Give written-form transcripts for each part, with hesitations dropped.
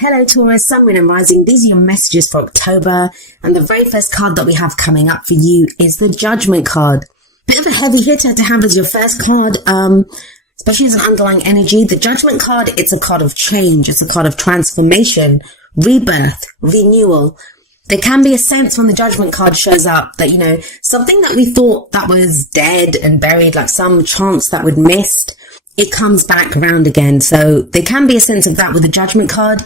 Hello Taurus, Sun, Moon and Rising. These are your messages for October. And the very first card that we have coming up for you is the Judgment card. Bit of a heavy hitter to have as your first card, especially as an underlying energy. The Judgment card, it's a card of change. It's a card of transformation, rebirth, renewal. There can be a sense when the Judgment card shows up that, something that we thought that was dead and buried, like some chance that we'd missed, it comes back around again. So there can be a sense of that with the Judgment card.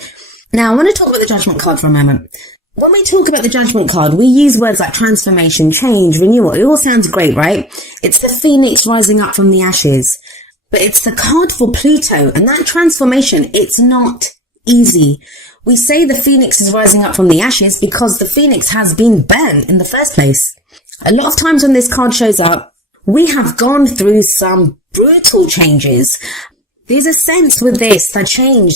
Now, I want to talk about the Judgment card for a moment. When we talk about the Judgment card, we use words like transformation, change, renewal. It all sounds great, right? It's the phoenix rising up from the ashes. But it's the card for Pluto, and that transformation, it's not easy. We say the phoenix is rising up from the ashes because the phoenix has been burnt in the first place. A lot of times when this card shows up, we have gone through some brutal changes. There's a sense with this that change,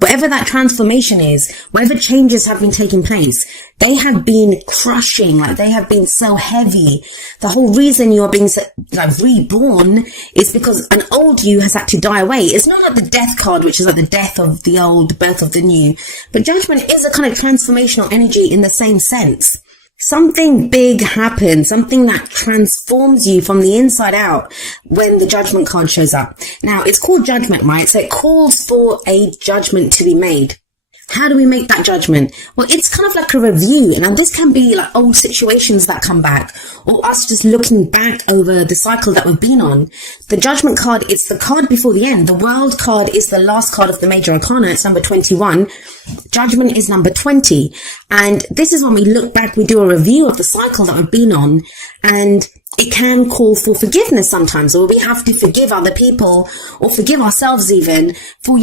whatever that transformation is, whatever changes have been taking place, they have been crushing, they have been so heavy. The whole reason you are being reborn is because an old you has had to die away. It's not like the death card, which is like the death of the old, birth of the new. But Judgment is a kind of transformational energy in the same sense. Something big happens, something that transforms you from the inside out when the Judgment card shows up. Now, it's called Judgment, right? So it calls for a judgment to be made. How do we make that judgment? Well, it's kind of like a review. And this can be like old situations that come back, or us just looking back over the cycle that we've been on. The Judgment card, it's the card before the end. The World card is the last card of the Major Arcana. It's number 21. Judgment is number 20. And this is when we look back, we do a review of the cycle that we've been on. And it can call for forgiveness sometimes, or we have to forgive other people or forgive ourselves even for,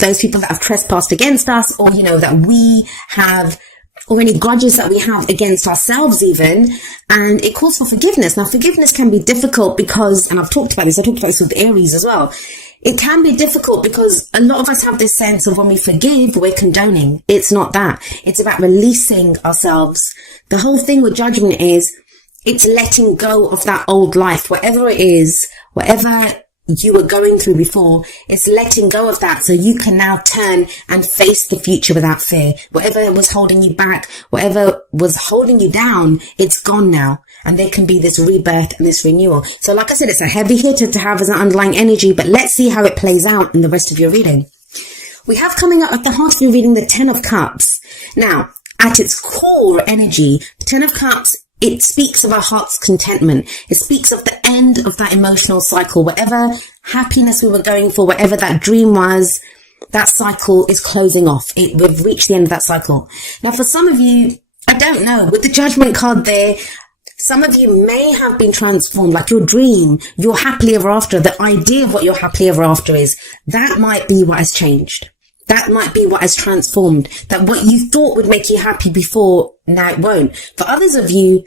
those people that have trespassed against us, or, that we have, or any grudges that we have against ourselves even. And it calls for forgiveness. Now, forgiveness can be difficult because, and I talked about this with Aries as well. It can be difficult because a lot of us have this sense of when we forgive, we're condoning. It's not that. It's about releasing ourselves. The whole thing with Judgment is it's letting go of that old life, whatever it is, whatever you were going through before, it's letting go of that so you can now turn and face the future without fear. Whatever was holding you back, whatever was holding you down, it's gone now. And there can be this rebirth and this renewal. So like I said, it's a heavy hitter to have as an underlying energy, but let's see how it plays out in the rest of your reading. We have coming up at the heart of your reading the Ten of Cups. Now, at its core energy, the Ten of Cups, it speaks of our heart's contentment. It speaks of the end of that emotional cycle. Whatever happiness we were going for, whatever that dream was, that cycle is closing off. We've reached the end of that cycle. Now, for some of you, I don't know, with the Judgment card there, some of you may have been transformed, like your dream, your happily ever after, the idea of what your happily ever after is. That might be what has changed. That might be what has transformed. That what you thought would make you happy before, now it won't. For others of you,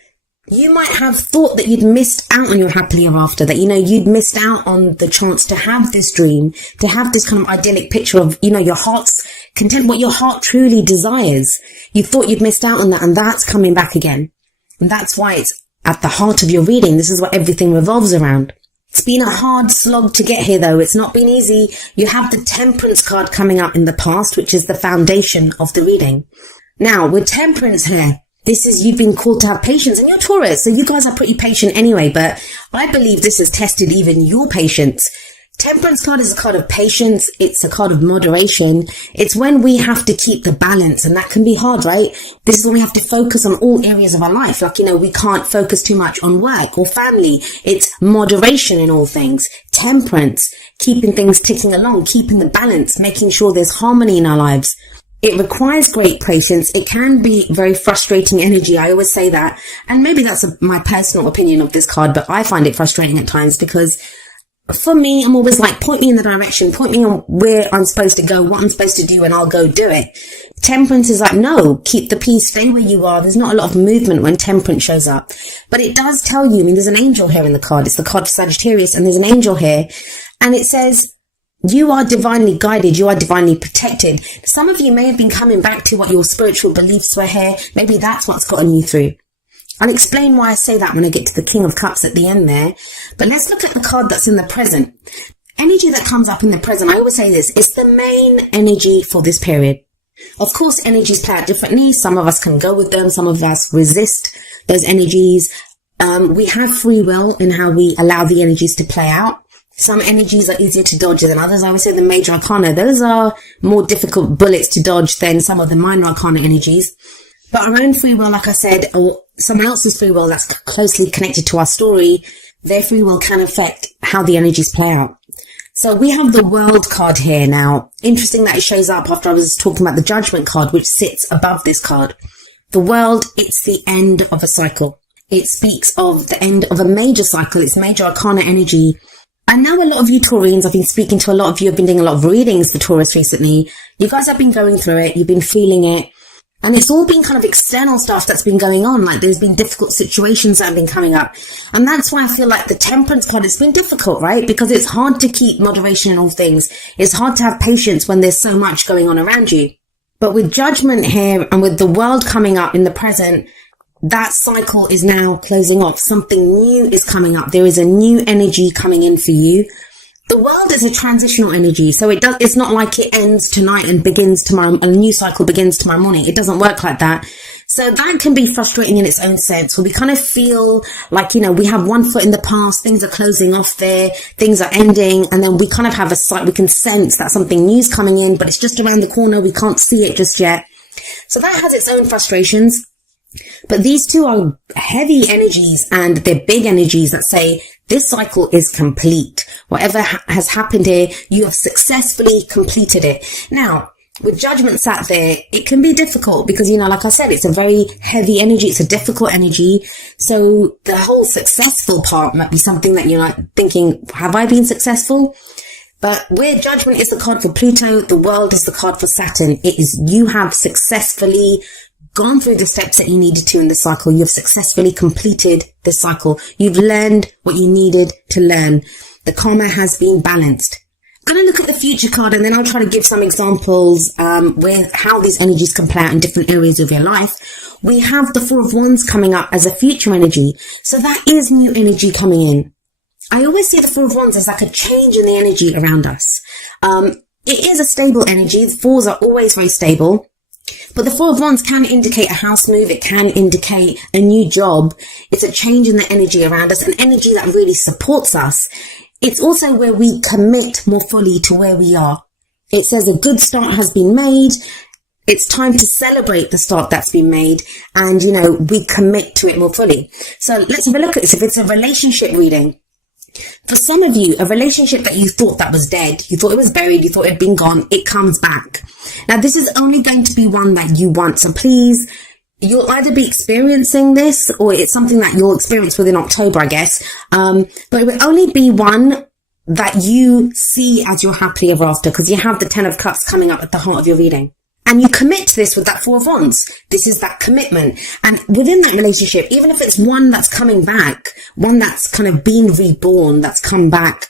you might have thought that you'd missed out on your happily ever after, that, you'd missed out on the chance to have this dream, to have this kind of idyllic picture of, your heart's content, what your heart truly desires. You thought you'd missed out on that, and that's coming back again. And that's why it's at the heart of your reading. This is what everything revolves around. It's been a hard slog to get here, though. It's not been easy. You have the Temperance card coming up in the past, which is the foundation of the reading. Now, with Temperance here, this is, you've been called to have patience, and you're Taurus, so you guys are pretty patient anyway, but I believe this has tested even your patience. Temperance card is a card of patience. It's a card of moderation. It's when we have to keep the balance, and that can be hard, right? This is when we have to focus on all areas of our life. We can't focus too much on work or family. It's moderation in all things. Temperance, keeping things ticking along, keeping the balance, making sure there's harmony in our lives. It requires great patience. It can be very frustrating energy. I always say that. And maybe that's my personal opinion of this card, but I find it frustrating at times because for me, I'm always like, point me in the direction, point me on where I'm supposed to go, what I'm supposed to do, and I'll go do it. Temperance is like, no, keep the peace, stay where you are. There's not a lot of movement when Temperance shows up. But it does tell you, there's an angel here in the card. It's the card for Sagittarius, and there's an angel here. And it says, you are divinely guided. You are divinely protected. Some of you may have been coming back to what your spiritual beliefs were here. Maybe that's what's gotten you through. I'll explain why I say that when I get to the King of Cups at the end there. But let's look at the card that's in the present. energy that comes up in the present, I always say this, it's the main energy for this period. Of course, energies play out differently. Some of us can go with them. Some of us resist those energies. We have free will in how we allow the energies to play out. Some energies are easier to dodge than others. I would say the major arcana, those are more difficult bullets to dodge than some of the minor arcana energies. But our own free will, like I said, or someone else's free will that's closely connected to our story, their free will can affect how the energies play out. So we have the World card here now. Interesting that it shows up after I was talking about the Judgment card, which sits above this card. The World, it's the end of a cycle. It speaks of the end of a major cycle. It's major arcana energy. I know a lot of you Taurians, I've been speaking to a lot of you, I've been doing a lot of readings for Taurus recently. You guys have been going through it. You've been feeling it. And it's all been kind of external stuff that's been going on. Like there's been difficult situations that have been coming up. And that's why I feel like the Temperance card, it's been difficult, right? Because it's hard to keep moderation in all things. It's hard to have patience when there's so much going on around you. But with Judgment here and with the World coming up in the present, that cycle is now closing off. Something new is coming up. There is a new energy coming in for you. The World is a transitional energy, so it's not like it ends tonight and begins tomorrow, a new cycle begins tomorrow morning. It doesn't work like that. So that can be frustrating in its own sense, where we kind of feel like, we have one foot in the past, things are closing off there, things are ending, and then we kind of have we can sense that something new's coming in, but it's just around the corner, we can't see it just yet. So that has its own frustrations. But these two are heavy energies, and they're big energies that say this cycle is complete. Whatever has happened here, you have successfully completed it. Now, with Judgment sat there, it can be difficult because, like I said, it's a very heavy energy. It's a difficult energy. So the whole successful part might be something that you're like thinking, have I been successful? But where Judgment is the card for Pluto, the World is the card for Saturn. It is, you have successfully gone through the steps that you needed to in the cycle. You've successfully completed the cycle. You've learned what you needed to learn. The karma has been balanced. I'm going to look at the future card, and then I'll try to give some examples with how these energies can play out in different areas of your life. We have the Four of Wands coming up as a future energy. So that is new energy coming in. I always see the Four of Wands as like a change in the energy around us. It is a stable energy. The fours are always very stable. But the Four of Wands can indicate a house move. It can indicate a new job. It's a change in the energy around us, an energy that really supports us. It's also where we commit more fully to where we are. It says a good start has been made. It's time to celebrate the start that's been made, and, we commit to it more fully. So let's have a look at this. If it's a relationship reading, for some of you, a relationship that you thought that was dead, you thought it was buried, you thought it had been gone, it comes back. Now, this is only going to be one that you want. So please, you'll either be experiencing this, or it's something that you'll experience within October, I guess. But it will only be one that you see as your happily ever after, because you have the Ten of Cups coming up at the heart of your reading. And you commit to this with that Four of Wands. This is that commitment. And within that relationship, even if it's one that's coming back, one that's kind of been reborn, that's come back,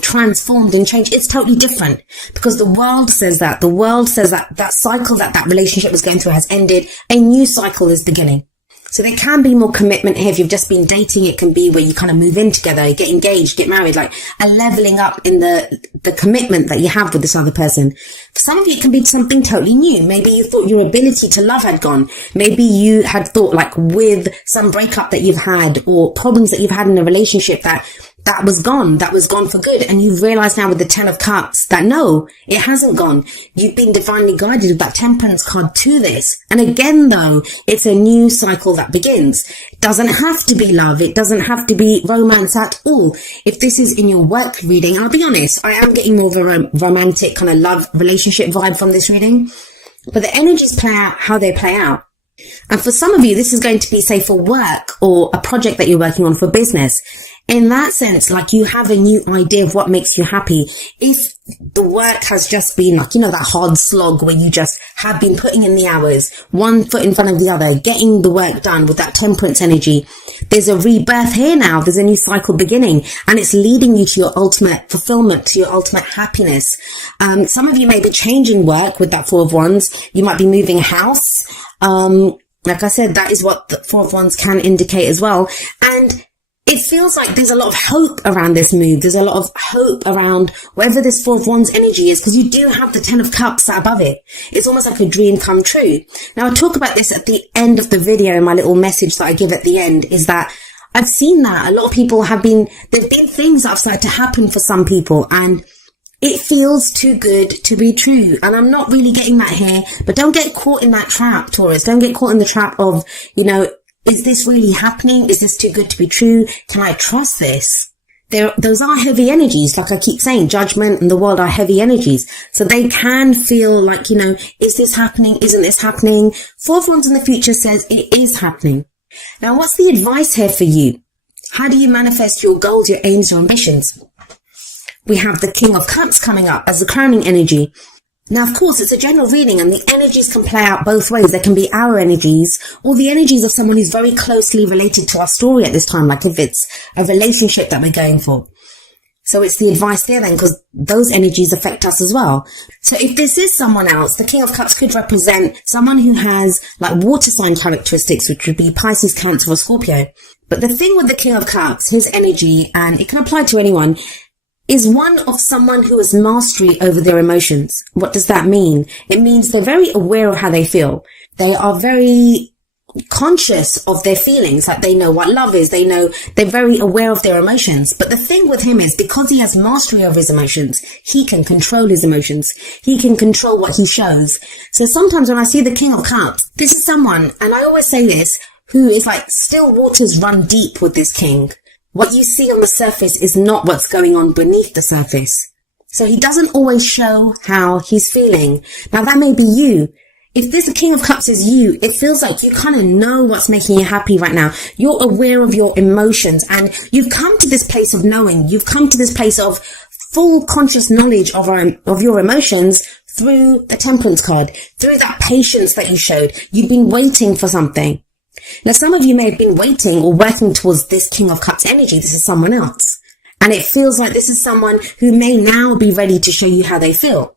transformed and changed, it's totally different, because the World says that. The World says that that cycle that relationship was going through has ended. A new cycle is beginning. So there can be more commitment here. If you've just been dating, it can be where you kind of move in together, get engaged, get married, like a leveling up in the commitment that you have with this other person. For some of you, it can be something totally new. Maybe you thought your ability to love had gone. Maybe you had thought, like, with some breakup that you've had or problems that you've had in a relationship, that was gone for good. And you've realized now with the Ten of Cups that no, it hasn't gone. You've been divinely guided with that Temperance card to this. And again, though, it's a new cycle that begins. It doesn't have to be love. It doesn't have to be romance at all. If this is in your work reading, I'll be honest, I am getting more of a romantic kind of love relationship vibe from this reading. But the energies play out how they play out. And for some of you, this is going to be, say, for work or a project that you're working on for business. In that sense, like, you have a new idea of what makes you happy. If the work has just been like, that hard slog where you just have been putting in the hours, one foot in front of the other, getting the work done with that Temperance energy, there's a rebirth here now. There's a new cycle beginning, and it's leading you to your ultimate fulfillment, to your ultimate happiness. Some of you may be changing work with that Four of Wands. You might be moving house. Like I said, that is what the Four of Wands can indicate as well. And it feels like there's a lot of hope around this move. There's a lot of hope around wherever this Four of Wands energy is, because you do have the Ten of Cups sat above it. It's almost like a dream come true. Now, I'll talk about this at the end of the video. My little message that I give at the end is that I've seen that a lot of people there've been things that have started to happen for some people, and it feels too good to be true. And I'm not really getting that here, but don't get caught in that trap, Taurus. Don't get caught in the trap of, is this really happening? Is this too good to be true? Can I trust this? Those are heavy energies. Like I keep saying, judgment and the world are heavy energies. So they can feel like, is this happening? Isn't this happening? Four of Wands in the future says it is happening. Now, what's the advice here for you? How do you manifest your goals, your aims, your ambitions? We have the King of Cups coming up as the crowning energy. Now, of course, it's a general reading and the energies can play out both ways. There can be our energies or the energies of someone who's very closely related to our story at this time, like if it's a relationship that we're going for. So it's the advice there then, because those energies affect us as well. So if this is someone else, the King of Cups could represent someone who has like water sign characteristics, which would be Pisces, Cancer or Scorpio. But the thing with the King of Cups, his energy, and it can apply to anyone, is one of someone who has mastery over their emotions. What does that mean? It means they're very aware of how they feel. They are very conscious of their feelings, like they know what love is, they're very aware of their emotions. But the thing with him is, because he has mastery over his emotions, he can control his emotions. He can control what he shows. So sometimes when I see the King of Cups, this is someone, and I always say this, who is like still waters run deep with this king. What you see on the surface is not what's going on beneath the surface. So he doesn't always show how he's feeling. Now that may be you. If this King of Cups is you, it feels like you kind of know what's making you happy right now. You're aware of your emotions and you've come to this place of knowing. You've come to this place of full conscious knowledge of your emotions through the Temperance card, through that patience that you showed. You've been waiting for something. Now, some of you may have been waiting or working towards this King of Cups energy. This is someone else. And it feels like this is someone who may now be ready to show you how they feel.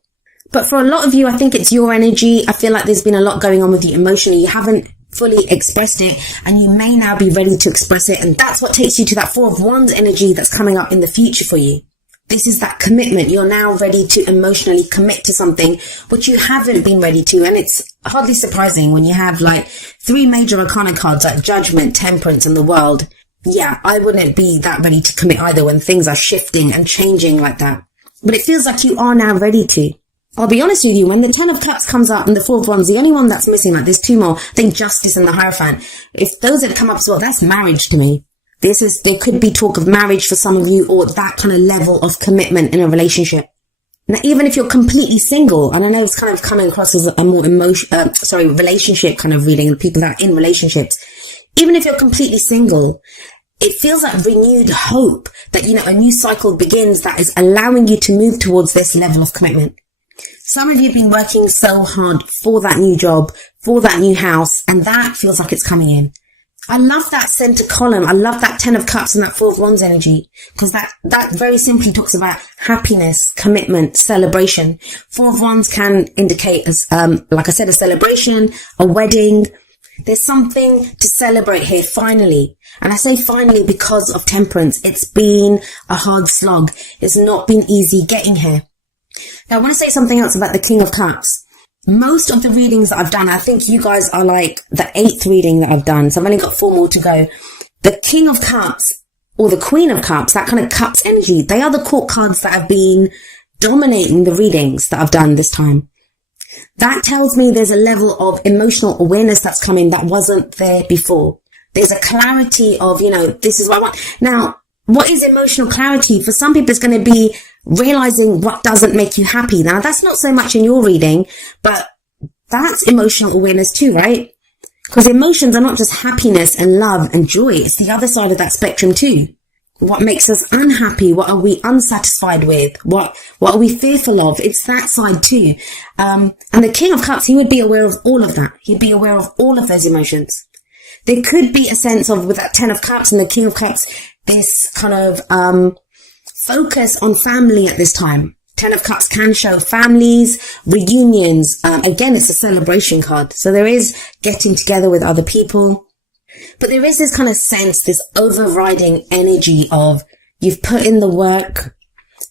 But for a lot of you, I think it's your energy. I feel like there's been a lot going on with you emotionally. You haven't fully expressed it and you may now be ready to express it. And that's what takes you to that Four of Wands energy that's coming up in the future for you. This is that commitment. You're now ready to emotionally commit to something which you haven't been ready to. And it's hardly surprising when you have like 3 major arcana cards like Judgment, Temperance and the World. Yeah, I wouldn't be that ready to commit either when things are shifting and changing like that. But it feels like you are now ready to. I'll be honest with you, when the Ten of Cups comes up and the Four of Wands, the only one that's missing, like there's 2 more, I think Justice and the Hierophant. If those had come up as well, that's marriage to me. There could be talk of marriage for some of you or that kind of level of commitment in a relationship. Now, even if you're completely single, and I know it's kind of coming across as a more relationship kind of reading, people that are in relationships. Even if you're completely single, it feels like renewed hope that, a new cycle begins that is allowing you to move towards this level of commitment. Some of you have been working so hard for that new job, for that new house, and that feels like it's coming in. I love that center column. I love that 10 of Cups and that 4 of Wands energy, because that very simply talks about happiness, commitment, celebration. 4 of Wands can indicate as, like I said, a celebration, a wedding. There's something to celebrate here finally. And I say finally because of Temperance. It's been a hard slog. It's not been easy getting here. Now I want to say something else about the King of Cups. Most of the readings that I've done, I think you guys are like the 8th reading that I've done. So I've only got 4 more to go. The King of Cups or the Queen of Cups, that kind of Cups energy, they are the court cards that have been dominating the readings that I've done this time. That tells me there's a level of emotional awareness that's coming that wasn't there before. There's a clarity of, this is what I want. Now, what is emotional clarity? For some people, it's going to be realizing what doesn't make you happy. Now, that's not so much in your reading, but that's emotional awareness too, right? Because emotions are not just happiness and love and joy. It's the other side of that spectrum too. What makes us unhappy? What are we unsatisfied with? What are we fearful of? It's that side too. And the King of Cups, he would be aware of all of that. He'd be aware of all of those emotions. There could be a sense of, with that 10 of Cups and the King of Cups, this kind of focus on family at this time. 10 of Cups can show families, reunions. Again, it's a celebration card. So there is getting together with other people. But there is this kind of sense, this overriding energy of you've put in the work.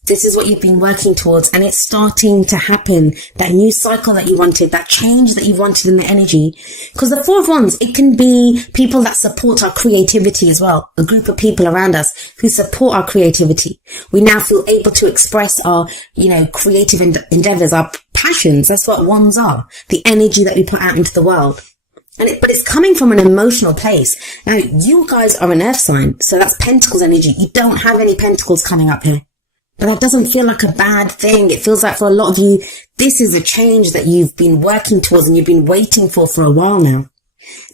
This is what you've been working towards, and it's starting to happen. That new cycle that you wanted, that change that you wanted in the energy. Because the Four of Wands, it can be people that support our creativity as well. A group of people around us who support our creativity. We now feel able to express our, creative endeavors, our passions. That's what wands are. The energy that we put out into the world. But it's coming from an emotional place. Now, you guys are an earth sign, so that's Pentacles energy. You don't have any Pentacles coming up here. But that doesn't feel like a bad thing. It feels like for a lot of you, this is a change that you've been working towards and you've been waiting for a while now.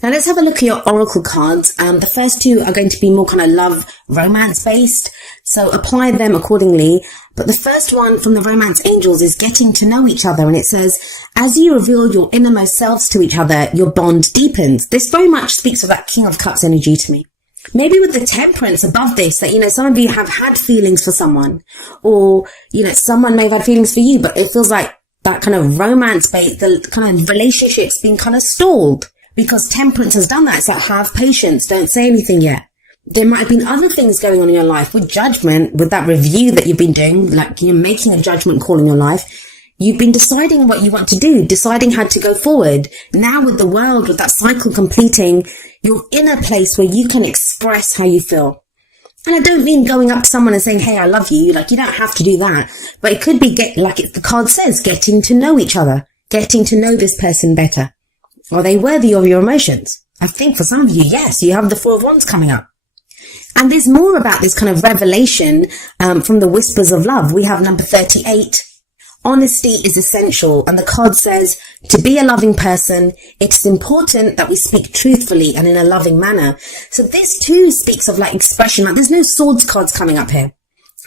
Now let's have a look at your oracle cards. The first two are going to be more kind of love, romance based. So apply them accordingly. But the first one from the romance angels is getting to know each other. And it says, as you reveal your innermost selves to each other, your bond deepens. This very much speaks of that King of Cups energy to me. Maybe with the temperance above this, that, some of you have had feelings for someone, or, someone may have had feelings for you, but it feels like that kind of romance based, the kind of relationship's been kind of stalled because temperance has done that. It's like, have patience. Don't say anything yet. There might have been other things going on in your life with judgment, with that review that you've been doing, like, making a judgment call in your life. You've been deciding what you want to do, deciding how to go forward. Now with the world, with that cycle completing, you're in a place where you can express how you feel. And I don't mean going up to someone and saying, hey, I love you. Like, you don't have to do that. But it could be the card says, getting to know each other, getting to know this person better. Are they worthy of your emotions? I think for some of you, yes, you have the Four of Wands coming up. And there's more about this kind of revelation from the Whispers of Love. We have number 38. Honesty is essential, and the card says, to be a loving person, it's important that we speak truthfully and in a loving manner. So this too speaks of like expression. Like, there's no swords cards coming up here,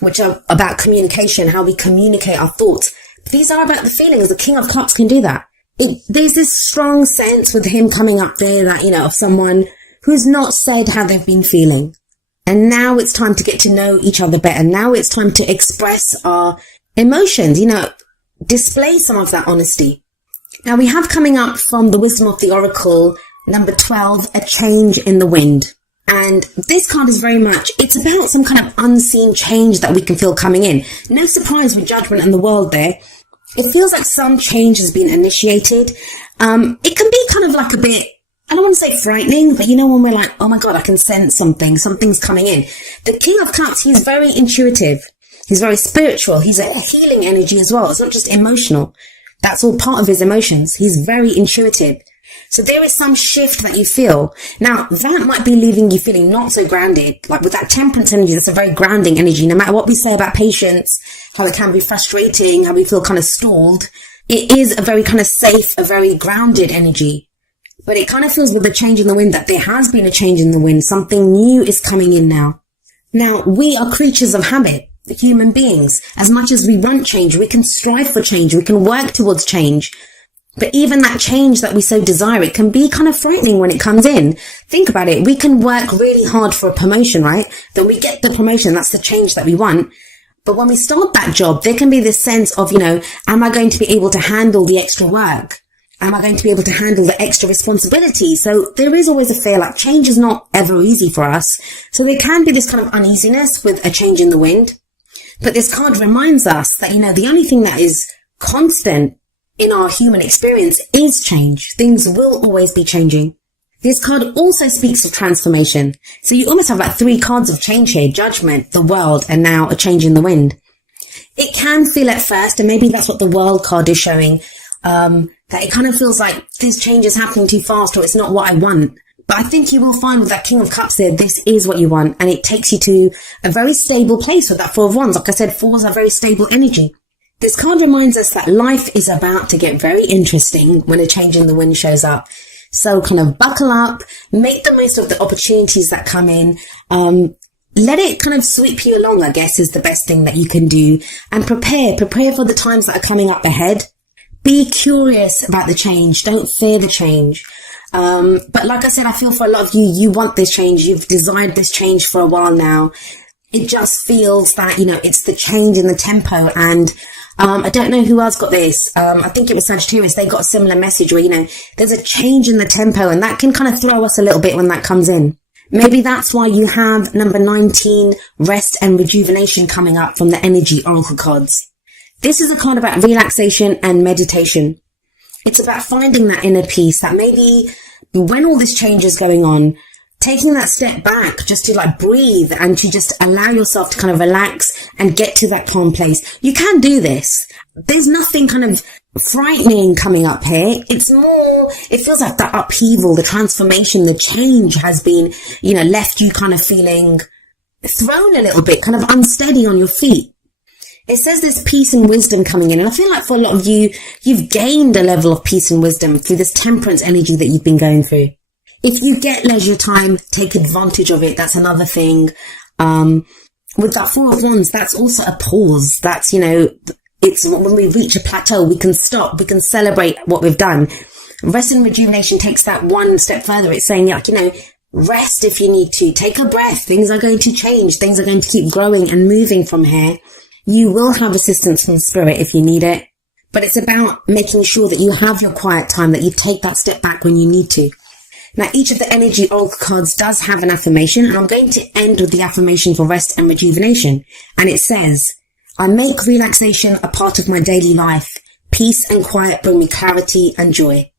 which are about communication, how we communicate our thoughts. These are about the feelings. The King of Cups can do that. There's this strong sense with him coming up there that, of someone who's not said how they've been feeling. And now it's time to get to know each other better. Now it's time to express our emotions, display some of that honesty. Now we have coming up from the Wisdom of the Oracle, number 12, a change in the wind. And this card is very much, it's about some kind of unseen change that we can feel coming in. No surprise with Judgment and the World there. It feels like some change has been initiated. It can be kind of like a bit, I don't want to say frightening, but when we're like, oh my God, I can sense something's coming in. The King of Cups, he's very intuitive. He's very spiritual. He's a healing energy as well. It's not just emotional. That's all part of his emotions. He's very intuitive. So there is some shift that you feel. Now, that might be leaving you feeling not so grounded. Like with that temperance energy, that's a very grounding energy. No matter what we say about patience, how it can be frustrating, how we feel kind of stalled, it is a very kind of safe, a very grounded energy. But it kind of feels with the change in the wind that there has been a change in the wind. Something new is coming in now. Now, we are creatures of habit. Human beings. As much as we want change, we can strive for change, we can work towards change. But even that change that we so desire, it can be kind of frightening when it comes in. Think about it. We can work really hard for a promotion, right? Then we get the promotion. That's the change that we want. But when we start that job, there can be this sense of, am I going to be able to handle the extra work? Am I going to be able to handle the extra responsibility? So there is always a fear, like change is not ever easy for us. So there can be this kind of uneasiness with a change in the wind. But this card reminds us that, the only thing that is constant in our human experience is change. Things will always be changing. This card also speaks of transformation. So you almost have like 3 cards of change here: Judgment, the World, and now a change in the wind. It can feel at first, and maybe that's what the World card is showing, that it kind of feels like this change is happening too fast, or it's not what I want. But I think you will find with that King of Cups there, this is what you want. And it takes you to a very stable place with that Four of Wands. Like I said, fours are very stable energy. This card reminds us that life is about to get very interesting when a change in the wind shows up. So kind of buckle up, make the most of the opportunities that come in. Let it kind of sweep you along, I guess, is the best thing that you can do. And prepare for the times that are coming up ahead. Be curious about the change. Don't fear the change. But like I said, I feel for a lot of you, you want this change. You've desired this change for a while now. It just feels that, it's the change in the tempo, and I don't know who else got this. I think it was Sagittarius. They got a similar message where, there's a change in the tempo, and that can kind of throw us a little bit when that comes in. Maybe that's why you have number 19, rest and rejuvenation, coming up from the energy oracle cards. This is a card about relaxation and meditation. It's about finding that inner peace, that maybe when all this change is going on, taking that step back just to breathe and to just allow yourself to kind of relax and get to that calm place. You can do this. There's nothing kind of frightening coming up here. It feels like the upheaval, the transformation, the change has been, left you kind of feeling thrown a little bit, kind of unsteady on your feet. It says there's peace and wisdom coming in. And I feel like for a lot of you, you've gained a level of peace and wisdom through this temperance energy that you've been going through. If you get leisure time, take advantage of it. That's another thing. With that Four of Wands, that's also a pause. That's, it's when we reach a plateau, we can stop, we can celebrate what we've done. Rest and rejuvenation takes that one step further. It's saying, rest if you need to. Take a breath. Things are going to change. Things are going to keep growing and moving from here. You will have assistance from spirit if you need it. But it's about making sure that you have your quiet time, that you take that step back when you need to. Now, each of the energy oracle cards does have an affirmation, and I'm going to end with the affirmation for rest and rejuvenation. And it says, I make relaxation a part of my daily life. Peace and quiet bring me clarity and joy.